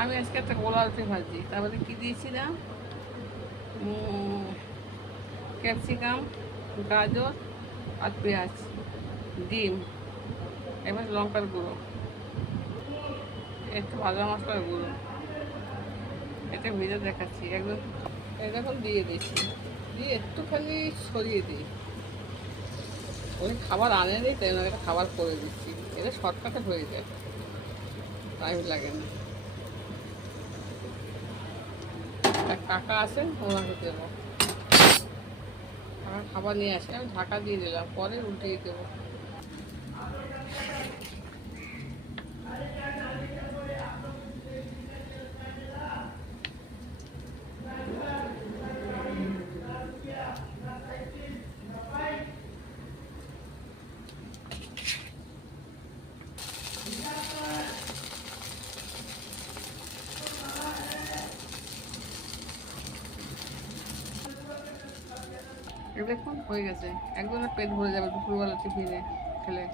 আমি আজকে একটা গোলা রুটি ভাজি, তারপরে কি দিয়েছিলাম, ক্যাপসিকাম, গাজর আর পেঁয়াজ, ডিম, এবার লঙ্কার গুঁড়ো, একটু ভাজা মশলার গুঁড়ো, এটা ভেজে দেখাচ্ছি একদম। এরকম দিয়ে দিচ্ছি, দিয়ে একটুখানি ছড়িয়ে দিই। ওই খাবার আনেনি, তাই না, এটা খাবার করে দিচ্ছি। এটা শর্টকাটে হয়ে যায়, টাইম লাগে না। এক কাকা আছে, ওনাকে দেবো। আমার খাবার নিয়ে আসে, আমি ঢাকা দিয়ে দিলাম, পরে উল্টিয়ে দেবো। দেখুন হয়ে গেছে, একদম পেট ভরে যাবে দুপুরবেলা টিফিনে খেলে।